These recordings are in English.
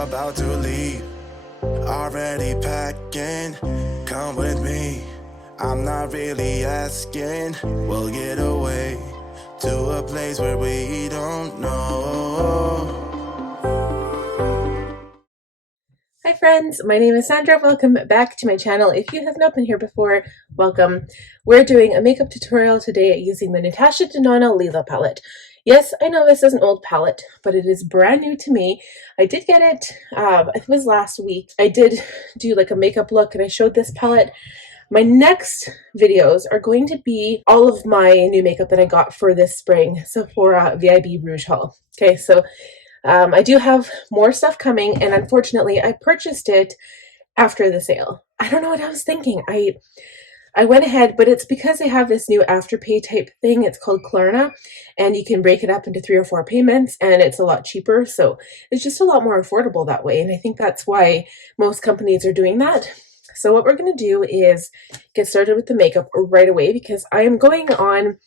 about to leave. Already packing, come with me. I'm not really asking. We'll get away to a place where we don't know. Hi friends, my name is Sandra. Welcome back to my channel. If you have not been here before, welcome. We're doing a makeup tutorial today using the Natasha Denona Lila Palette. Yes, I know this is an old palette, but it is brand new to me. I did get it, it was last week. I did do like a makeup look and I showed this palette. My next videos are going to be all of my new makeup that I got for this spring, so for VIB Rouge haul. Okay, so I do have more stuff coming, and unfortunately I purchased it after the sale. I don't know what I was thinking. I went ahead, but it's because I have this new Afterpay type thing. It's called Klarna, and you can break it up into 3 or 4 payments, and it's a lot cheaper. So it's just a lot more affordable that way, and I think that's why most companies are doing that. So what we're going to do is get started with the makeup right away, because I am going on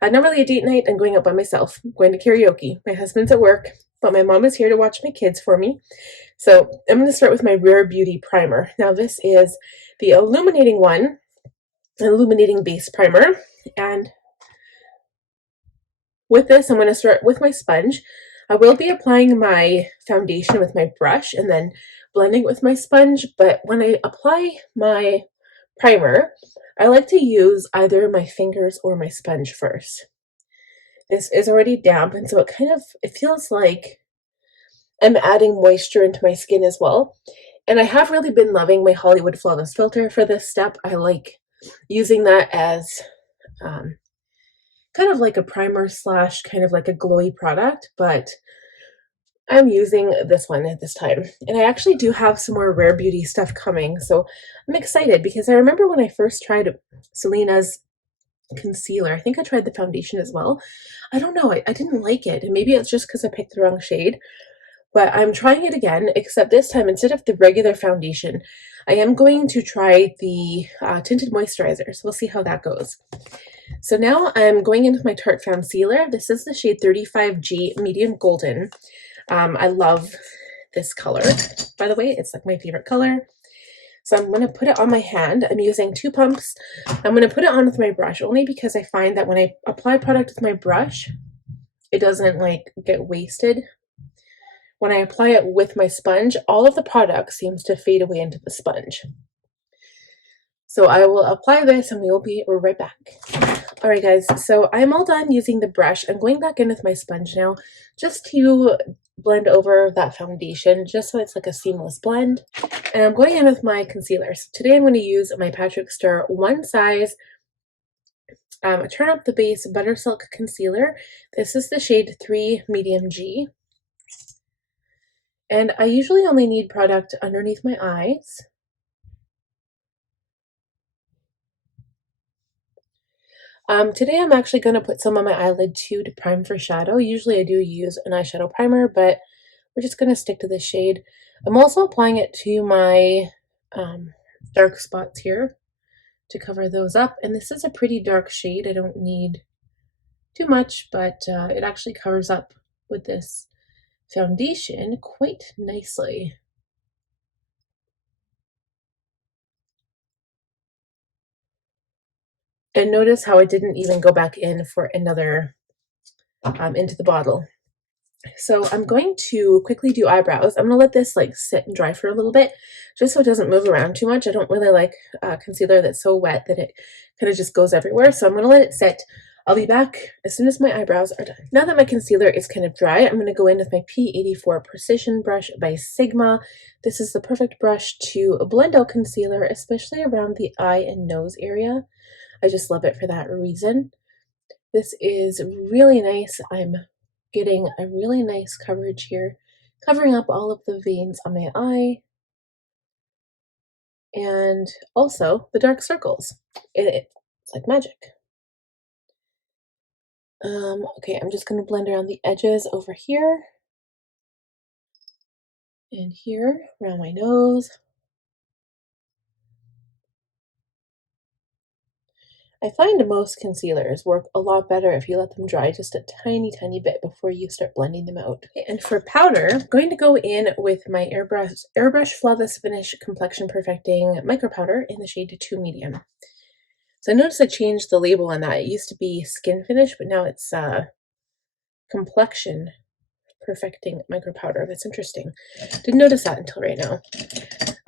not really a date night. I'm going out by myself. I'm going to karaoke. My husband's at work, but my mom is here to watch my kids for me. So I'm going to start with my Rare Beauty primer. Now this is the Illuminating one, Illuminating base primer, and with this I'm going to start with my sponge. I will be applying my foundation with my brush and then blending with my sponge, but when I apply my primer, I like to use either my fingers or my sponge first. This is already damp, and so it feels like I'm adding moisture into my skin as well. And I have really been loving my Hollywood Flawless filter for this step. I like using that as kind of like a primer slash kind of like a glowy product, but I'm using this one at this time. And I actually do have some more Rare Beauty stuff coming, so I'm excited because I remember when I first tried Selena's concealer, I think I tried the foundation as well. I don't know, I didn't like it, and maybe it's just because I picked the wrong shade. But I'm trying it again, except this time, instead of the regular foundation, I am going to try the tinted moisturizer. So we'll see how that goes. So now I'm going into my Tarte Founcealer. This is the shade 35G Medium Golden. I love this color, by the way. It's like my favorite color. So I'm going to put it on my hand. I'm using 2 pumps. I'm going to put it on with my brush, only because I find that when I apply product with my brush, it doesn't like get wasted. When I apply it with my sponge, all of the product seems to fade away into the sponge. So I will apply this and we will be right back. Alright guys, so I'm all done using the brush. I'm going back in with my sponge now just to blend over that foundation, just so it's like a seamless blend. And I'm going in with my concealer. So today I'm going to use my Patrick Starr One Size Turn Up the Base Buttersilk Concealer. This is the shade 3 Medium G. And I usually only need product underneath my eyes. Today I'm actually going to put some on my eyelid too to prime for shadow. Usually I do use an eyeshadow primer, but we're just going to stick to this shade. I'm also applying it to my dark spots here to cover those up. And this is a pretty dark shade. I don't need too much, but it actually covers up with this foundation quite nicely. And notice how I didn't even go back in for another into the bottle. So I'm going to quickly do eyebrows. I'm going to let this like sit and dry for a little bit, just so it doesn't move around too much. I don't really like concealer that's so wet that it kind of just goes everywhere. So I'm going to let it sit. I'll be back as soon as my eyebrows are done. Now that my concealer is kind of dry, I'm going to go in with my P84 Precision brush by Sigma. This is the perfect brush to blend out concealer, especially around the eye and nose area. I just love it for that reason. This is really nice. I'm getting a really nice coverage here, covering up all of the veins on my eye and also the dark circles. It's like magic. Okay, I'm just going to blend around the edges over here and here around my nose. I find most concealers work a lot better if you let them dry just a tiny bit before you start blending them out. And for powder, I'm going to go in with my Airbrush Flawless Finish Complexion Perfecting Micropowder in the shade 2 Medium. So I noticed I changed the label on that. It used to be Skin Finish, but now it's Complexion Perfecting Micropowder. That's interesting. Didn't notice that until right now.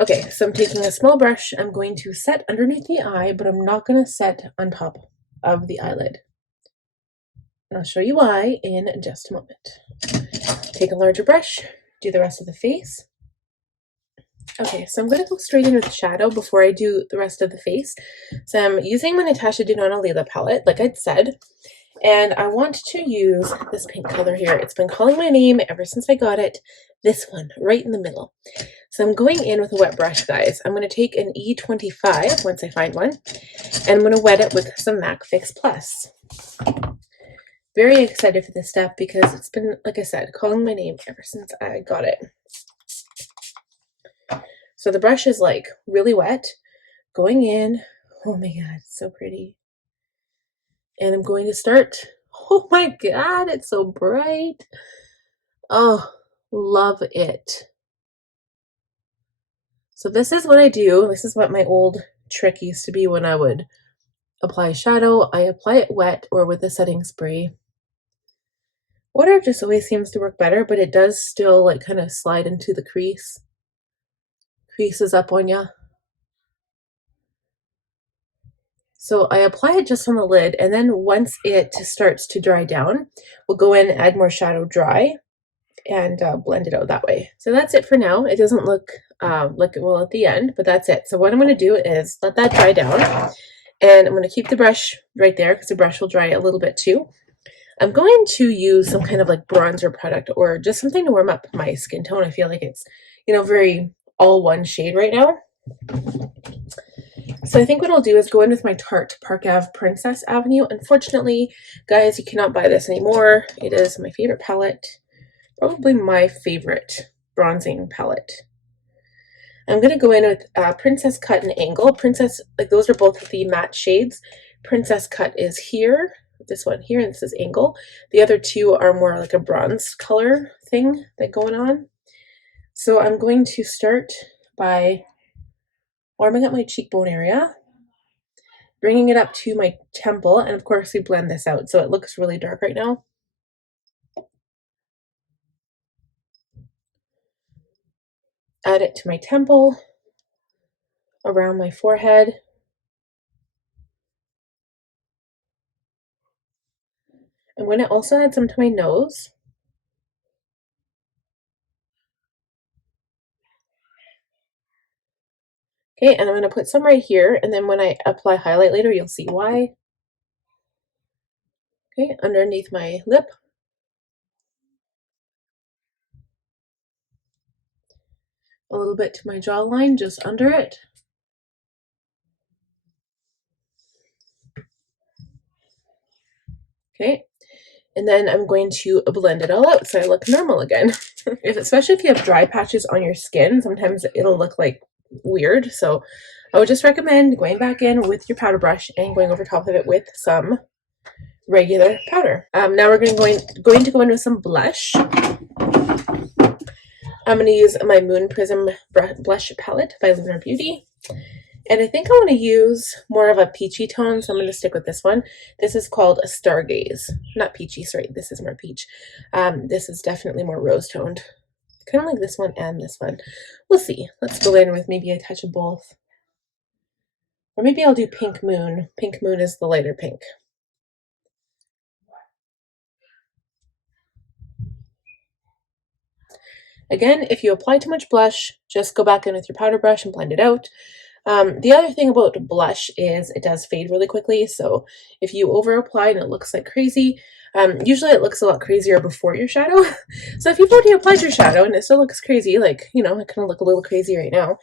Okay, so I'm taking a small brush. I'm going to set underneath the eye, but I'm not going to set on top of the eyelid. And I'll show you why in just a moment. Take a larger brush, do the rest of the face. Okay, so I'm going to go straight in with shadow before I do the rest of the face. So I'm using my Natasha Denona Lila Palette, like I'd said. And I want to use this pink color here. It's been calling my name ever since I got it. This one, right in the middle. So I'm going in with a wet brush, guys. I'm going to take an E25 once I find one, and I'm going to wet it with some MAC Fix Plus. Very excited for this step because it's been, like I said, calling my name ever since I got it. So the brush is like really wet, going in. Oh my God, it's so pretty. And I'm going to start. Oh my God, it's so bright. Oh, love it. So this is what I do. This is what my old trick used to be when I would apply shadow. I apply it wet or with a setting spray. Water just always seems to work better, but it does still like kind of slide into the crease. Creases up on ya. So I apply it just on the lid, and then once it starts to dry down, we'll go in, add more shadow dry, and blend it out that way. So that's it for now. It doesn't look like it will at the end, but that's it. So what I'm going to do is let that dry down, and I'm going to keep the brush right there because the brush will dry a little bit too. I'm going to use some kind of like bronzer product or just something to warm up my skin tone. I feel like it's, you know, very all one shade right now. So I think what I'll do is go in with my Tarte Park Ave Princess Avenue. Unfortunately, guys, you cannot buy this anymore. It is my favorite palette. Probably my favorite bronzing palette. I'm going to go in with Princess Cut and Angle. Princess, like those are both the matte shades. Princess Cut is here. This one here, and this is Angle. The other two are more like a bronze color thing that's going on. So I'm going to start by warming up my cheekbone area, bringing it up to my temple, and of course we blend this out so it looks really dark right now. Add it to my temple, around my forehead. I'm going to also add some to my nose. Okay, and I'm going to put some right here, and then when I apply highlight later, you'll see why. Okay, underneath my lip. A little bit to my jawline, just under it. Okay, and then I'm going to blend it all out so I look normal again. Especially if you have dry patches on your skin, sometimes it'll look like weird. So I would just recommend going back in with your powder brush and going over top of it with some regular powder. Now we're going to go in with some blush. I'm going to use my Moon Prism Blush Palette by Lunar Beauty. And I think I want to use more of a peachy tone, so I'm going to stick with this one. This is called Stargaze. Not peachy, sorry, this is more peach. This is definitely more rose toned. Kind of like this one and this one. We'll see. Let's go in with maybe a touch of both. Or maybe I'll do Pink Moon. Pink Moon is the lighter pink. Again, if you apply too much blush, just go back in with your powder brush and blend it out. The other thing about blush is it does fade really quickly, so if you over apply and it looks like crazy, usually it looks a lot crazier before your shadow. So if you've already applied your shadow and it still looks crazy, like, you know, it kind of look a little crazy right now,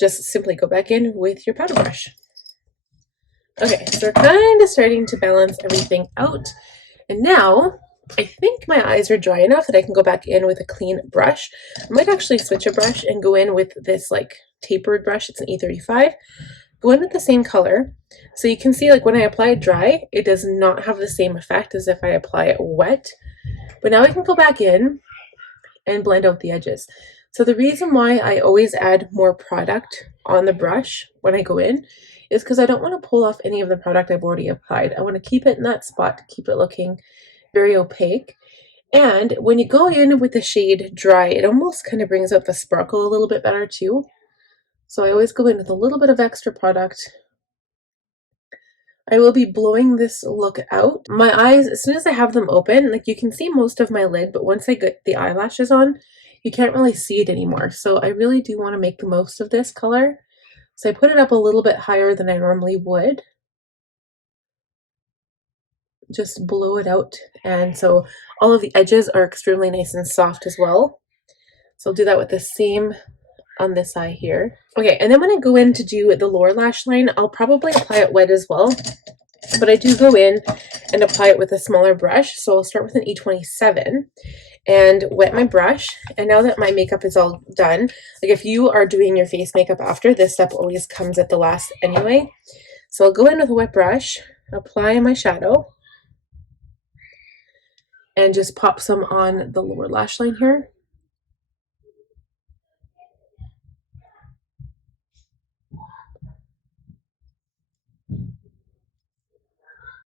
just simply go back in with your powder brush. Okay, so we're kind of starting to balance everything out, and now I think my eyes are dry enough that I can go back in with a clean brush. I might actually switch a brush and go in with this like tapered brush. It's an E35. Go in with the same color. So you can see, like, when I apply it dry, it does not have the same effect as if I apply it wet. But now I can go back in and blend out the edges. So the reason why I always add more product on the brush when I go in is because I don't want to pull off any of the product I've already applied. I want to keep it in that spot to keep it looking very opaque. And when you go in with the shade dry, it almost kind of brings out the sparkle a little bit better too. So I always go in with a little bit of extra product. I will be blowing this look out. My eyes, as soon as I have them open, like, you can see most of my lid, but once I get the eyelashes on, you can't really see it anymore. So I really do want to make the most of this color. So I put it up a little bit higher than I normally would. Just blow it out. And so all of the edges are extremely nice and soft as well. So I'll do that with the same on this eye here. Okay, and then when I go in to do the lower lash line, I'll probably apply it wet as well. But I do go in and apply it with a smaller brush. So I'll start with an E27 and wet my brush. And now that my makeup is all done, like, if you are doing your face makeup after, this step always comes at the last anyway. So I'll go in with a wet brush, apply my shadow, and just pop some on the lower lash line here.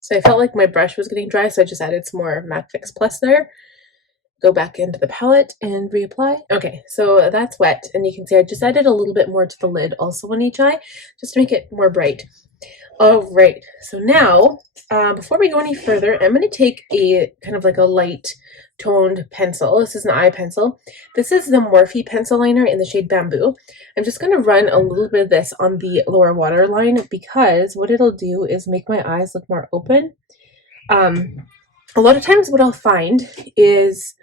So I felt like my brush was getting dry, so I just added some more MAC Fix Plus there. Go back into the palette and reapply. Okay, so that's wet, and you can see I just added a little bit more to the lid also on each eye, just to make it more bright. All right, so now, before we go any further, I'm going to take a kind of like a light toned pencil. This is an eye pencil. This is the Morphe pencil liner in the shade Bamboo. I'm just going to run a little bit of this on the lower waterline, because what it'll do is make my eyes look more open. A lot of times what I'll find is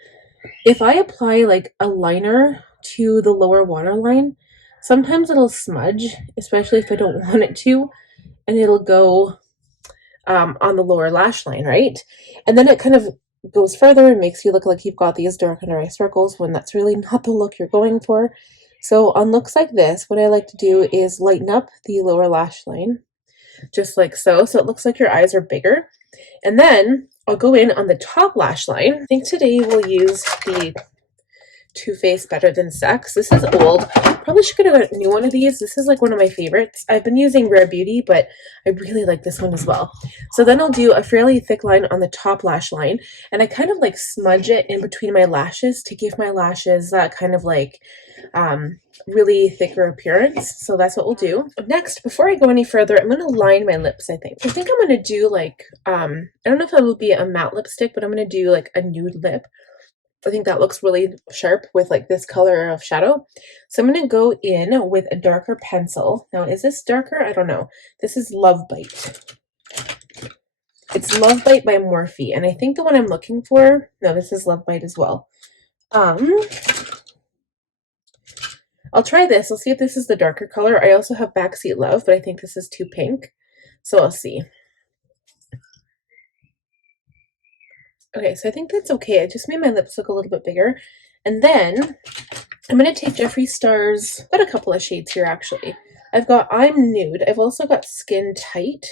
if I apply like a liner to the lower waterline, sometimes it'll smudge, especially if I don't want it to, and it'll go on the lower lash line, right? And then it kind of goes further and makes you look like you've got these dark under eye circles when that's really not the look you're going for. So on looks like this, what I like to do is lighten up the lower lash line, just like so. So it looks like your eyes are bigger. And then I'll go in on the top lash line. I think today we'll use the Too Faced Better Than Sex. This is old. Probably should get a new one of these. This is like one of my favorites. I've been using Rare Beauty, but I really like this one as well. So then I'll do a fairly thick line on the top lash line, and I kind of like smudge it in between my lashes to give my lashes that kind of like really thicker appearance. So that's what we'll do. Next, before I go any further, I'm going to line my lips, I think. I think I'm going to do like, I don't know if it will be a matte lipstick, but I'm going to do like a nude lip. I think that looks really sharp with like this color of shadow. So I'm going to go in with a darker pencil. Now, is this darker? I don't know. This is Love Bite. It's Love Bite by Morphe. And I think the one I'm looking for, no, this is Love Bite as well. I'll try this. I'll see if this is the darker color. I also have Backseat Love, but I think this is too pink. So I'll see. Okay, so I think that's okay. I just made my lips look a little bit bigger. And then I'm going to take Jeffree Starr's, got a couple of shades here actually. I've got I'm Nude. I've also got Skin Tight.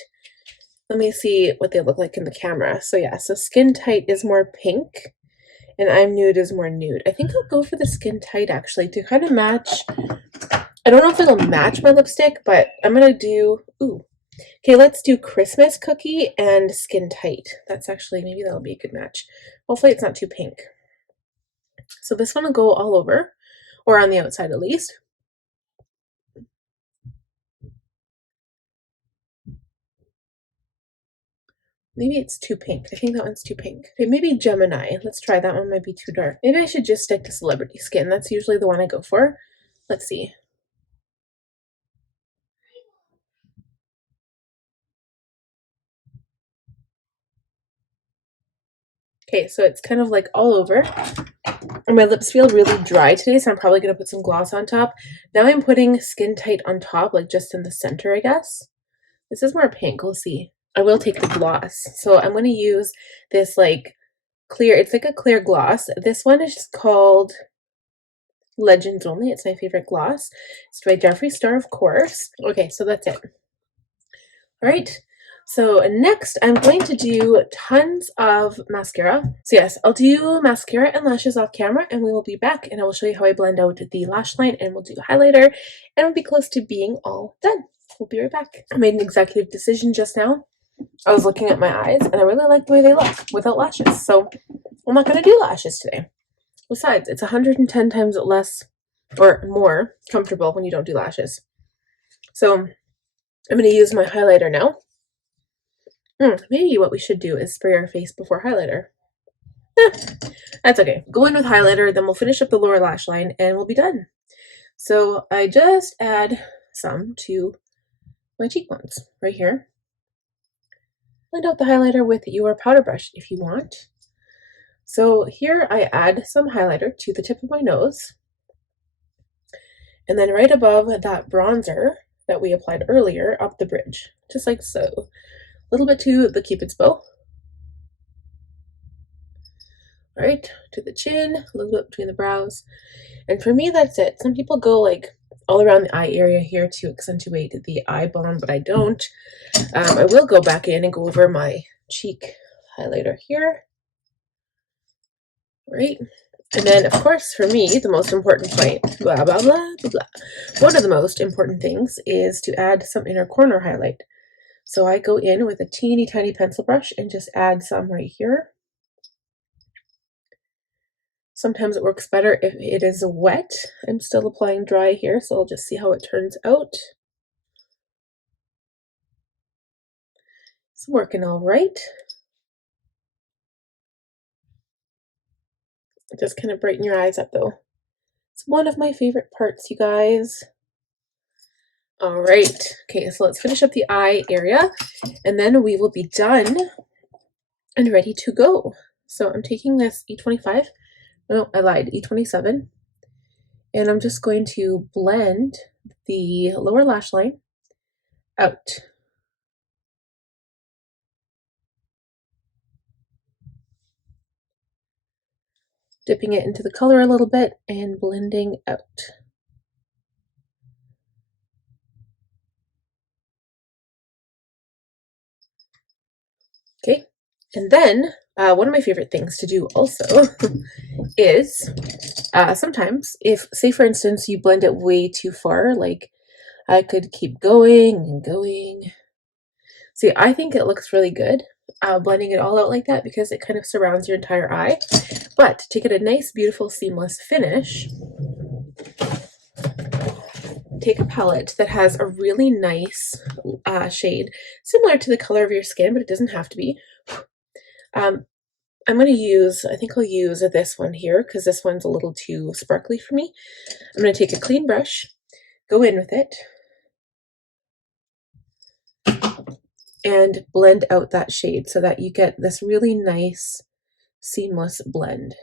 Let me see what they look like in the camera. So yeah, so Skin Tight is more pink and I'm Nude is more nude. I think I'll go for the Skin Tight actually to kind of match. I don't know if it'll match my lipstick, but I'm going to do, okay, let's do Christmas Cookie and Skin Tight. That's actually, maybe that'll be a good match. Hopefully it's not too pink. So this one will go all over, or on the outside at least. Maybe it's too pink. I think that one's too pink. Okay, maybe Gemini. Let's try that one. Might be too dark. Maybe I should just stick to Celebrity Skin. That's usually the one I go for. Let's see. Okay, so it's kind of like all over. And my lips feel really dry today, so I'm probably going to put some gloss on top. Now I'm putting Skin Tight on top, like just in the center, I guess. This is more pink. We'll see. I will take the gloss. So I'm going to use this like clear, it's like a clear gloss. This one is called Legends Only. It's my favorite gloss. It's by Jeffree Star, of course. Okay, so that's it. All right, so next I'm going to do tons of mascara. So yes, I'll do mascara and lashes off camera, and we will be back and I will show you how I blend out the lash line, and we'll do highlighter, and we'll be close to being all done. We'll be right back. I made an executive decision just now. I was looking at my eyes and I really like the way they look without lashes, so I'm not going to do lashes today. Besides, it's 110 times less or more comfortable when you don't do lashes. So I'm going to use my highlighter now. Maybe what we should do is spray our face before highlighter. That's okay. Go in with highlighter, then we'll finish up the lower lash line and we'll be done. So I just add some to my cheekbones right here. Blend out the highlighter with your powder brush if you want. So here I add some highlighter to the tip of my nose. And then right above that bronzer that we applied earlier, up the bridge, just like so. A little bit to the Cupid's bow. Right, to the chin, a little bit between the brows. And for me, that's it. Some people go like all around the eye area here to accentuate the eye bone, but I don't. I will go back in and go over my cheek highlighter here. Right. And then, of course, for me, the most important point, blah, blah, blah, blah, blah. One of the most important things is to add some inner corner highlight. So I go in with a teeny tiny pencil brush and just add some right here. Sometimes it works better if it is wet. I'm still applying dry here, so I'll just see how it turns out. It's working all right. Just kind of brighten your eyes up though. It's one of my favorite parts, you guys. All right, okay, so let's finish up the eye area and then we will be done and ready to go. So I'm taking this E25, no, I lied, E27, and I'm just going to blend the lower lash line out. Dipping it into the color a little bit and blending out. Okay, and then one of my favorite things to do also is sometimes if, say for instance, you blend it way too far, like I could keep going and going. See, I think it looks really good blending it all out like that because it kind of surrounds your entire eye. But to get a nice, beautiful, seamless finish, take a palette that has a really nice shade, similar to the color of your skin, but it doesn't have to be. I'm going to use, I think I'll use this one here because this one's a little too sparkly for me. I'm going to take a clean brush, go in with it, and blend out that shade so that you get this really nice, seamless blend.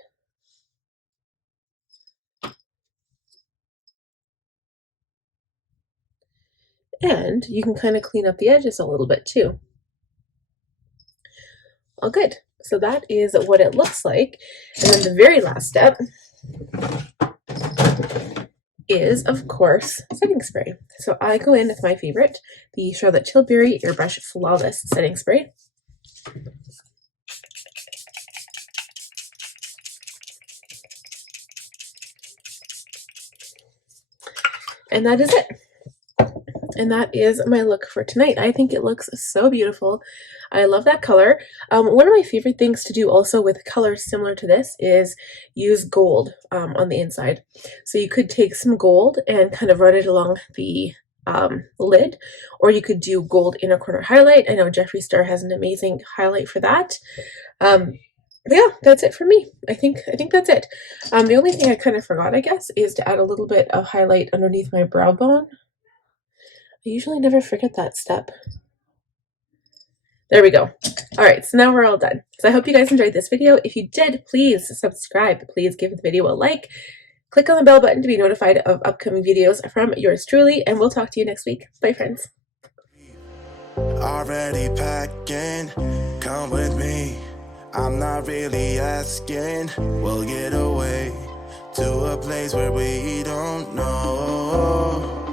And you can kind of clean up the edges a little bit too. All good. So that is what it looks like. And then the very last step is, of course, setting spray. So I go in with my favorite, the Charlotte Tilbury Airbrush Flawless Setting Spray. And that is it. And that is my look for tonight. I think it looks so beautiful. I love that color. One of my favorite things to do also with colors similar to this is use gold on the inside. So you could take some gold and kind of run it along the lid, or you could do gold inner corner highlight. I know Jeffree Starr has an amazing highlight for that. But yeah, that's it for me. I think that's it. The only thing I kind of forgot, I guess, is to add a little bit of highlight underneath my brow bone. I usually never forget that step. There we go. All right, so now we're all done. So I hope you guys enjoyed this video. If you did, please subscribe. Please give the video a like. Click on the bell button to be notified of upcoming videos from yours truly, and we'll talk to you next week. Bye, friends. Already packing, come with me. I'm not really asking. We'll get away to a place where we don't know.